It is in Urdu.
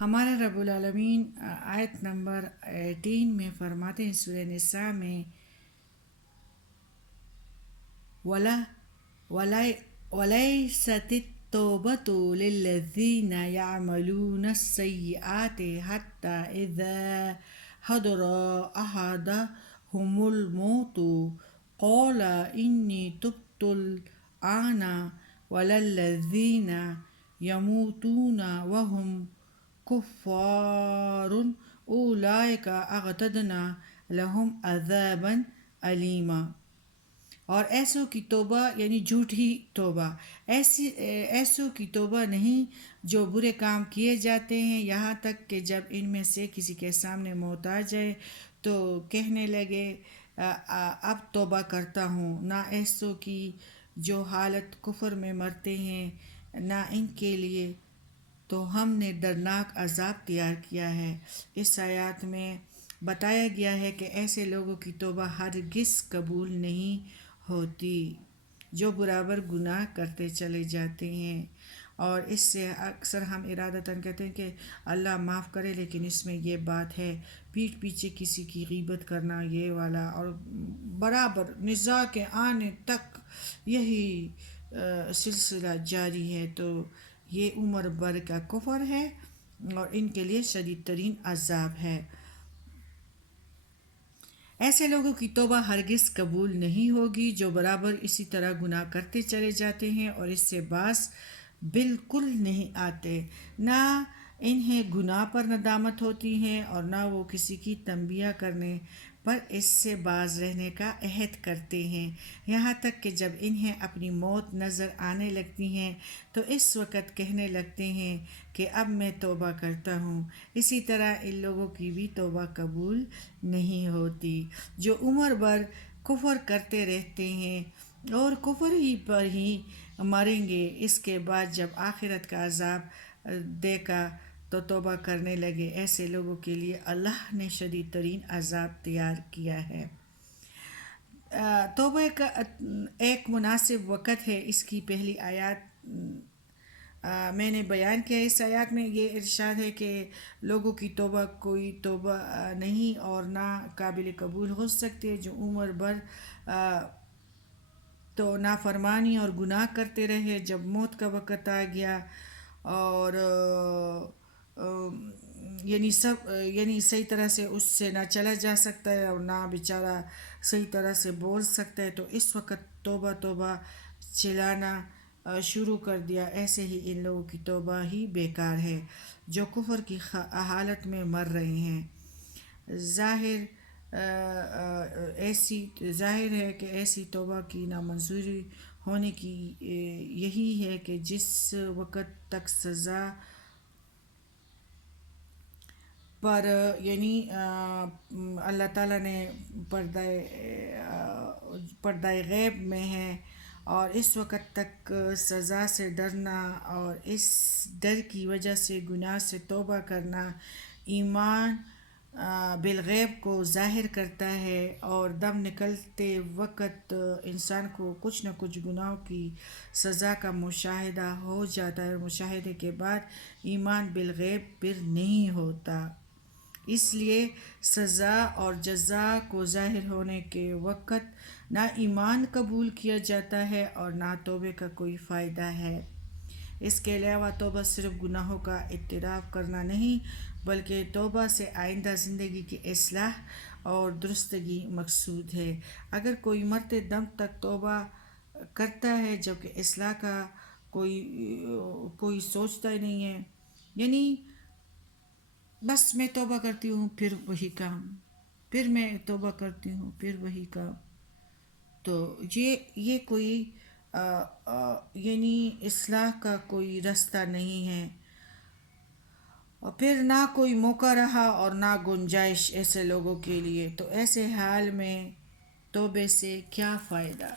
ہمارا رب العالمین آیت نمبر 18 میں فرماتے ہیں سورہ نساء میں وَلَيْسَتِ التَّوْبَةُ لِلَّذِينَ يَعْمَلُونَ السَّيِّئَاتِ حَتَّى إِذَا حَضَرَ أَحَدَهُمُ الْمَوْتُ قَالَ إِنِّي تُبْتُ الْآنَ وَلَا الَّذِينَ يَمُوتُونَ وَهُمْ كُفَّارٌ أُولَئِكَ أَعْتَدْنَا لَهُمْ عَذَابًا أَلِيمًا۔ اور ایسوں کی توبہ یعنی جھوٹی توبہ، ایسوں کی توبہ نہیں جو برے کام کیے جاتے ہیں یہاں تک کہ جب ان میں سے کسی کے سامنے موت آ جائے تو کہنے لگے اب توبہ کرتا ہوں۔ نہ ایسوں کی جو حالت کفر میں مرتے ہیں، نہ ان کے لیے تو ہم نے دردناک عذاب تیار کیا ہے۔ اس آیات میں بتایا گیا ہے کہ ایسے لوگوں کی توبہ ہرگز قبول نہیں ہوتی جو برابر گناہ کرتے چلے جاتے ہیں، اور اس سے اکثر ہم ارادتاً کہتے ہیں کہ اللہ معاف کرے، لیکن اس میں یہ بات ہے پیٹھ پیچھے کسی کی غیبت کرنا یہ والا، اور برابر نزاع کے آنے تک یہی سلسلہ جاری ہے، تو یہ عمر بھر کا کفر ہے اور ان کے لیے شدید ترین عذاب ہے۔ ایسے لوگوں کی توبہ ہرگز قبول نہیں ہوگی جو برابر اسی طرح گناہ کرتے چلے جاتے ہیں اور اس سے باز بالکل نہیں آتے، نہ انہیں گناہ پر ندامت ہوتی ہے اور نہ وہ کسی کی تنبیہ کرنے پر اس سے باز رہنے کا عہد کرتے ہیں، یہاں تک کہ جب انہیں اپنی موت نظر آنے لگتی ہے تو اس وقت کہنے لگتے ہیں کہ اب میں توبہ کرتا ہوں۔ اسی طرح ان لوگوں کی بھی توبہ قبول نہیں ہوتی جو عمر بھر کفر کرتے رہتے ہیں اور کفر ہی پر ہی مریں گے، اس کے بعد جب آخرت کا عذاب دیکھا تو توبہ کرنے لگے۔ ایسے لوگوں کے لیے اللہ نے شدید ترین عذاب تیار کیا ہے۔ توبہ کا ایک مناسب وقت ہے، اس کی پہلی آیات میں نے بیان کیا۔ اس آیات میں یہ ارشاد ہے کہ لوگوں کی توبہ کوئی توبہ نہیں اور نہ قابل قبول ہو سکتی ہے جو عمر بھر تو نافرمانی اور گناہ کرتے رہے، جب موت کا وقت آ گیا اور یعنی صحیح طرح سے اس سے نہ چلا جا سکتا ہے اور نہ بیچارہ صحیح طرح سے بول سکتا ہے، تو اس وقت توبہ توبہ چلانا شروع کر دیا۔ ایسے ہی ان لوگوں کی توبہ ہی بیکار ہے جو کفر کی حالت میں مر رہے ہیں۔ ظاہر ہے کہ ایسی توبہ کی نامنظوری ہونے کی یہی ہے کہ جس وقت تک سزا پر یعنی اللہ تعالیٰ نے پردہ غیب میں ہے، اور اس وقت تک سزا سے ڈرنا اور اس ڈر کی وجہ سے گناہ سے توبہ کرنا ایمان بالغیب کو ظاہر کرتا ہے، اور دم نکلتے وقت انسان کو کچھ نہ کچھ گناہوں کی سزا کا مشاہدہ ہو جاتا ہے، اور مشاہدے کے بعد ایمان بالغیب پھر نہیں ہوتا۔ اس لیے سزا اور جزا کو ظاہر ہونے کے وقت نہ ایمان قبول کیا جاتا ہے اور نہ توبے کا کوئی فائدہ ہے۔ اس کے علاوہ توبہ صرف گناہوں کا اعتراف کرنا نہیں بلکہ توبہ سے آئندہ زندگی کی اصلاح اور درستگی مقصود ہے۔ اگر کوئی مرتے دم تک توبہ کرتا ہے جبکہ اصلاح کا کوئی سوچتا ہی نہیں ہے، یعنی بس میں توبہ کرتی ہوں پھر وہی کام، پھر میں توبہ کرتی ہوں پھر وہی کام، تو یہ کوئی یعنی اصلاح کا کوئی راستہ نہیں ہے، اور پھر نہ کوئی موقع رہا اور نہ گنجائش ایسے لوگوں کے لیے، تو ایسے حال میں توبے سے کیا فائدہ۔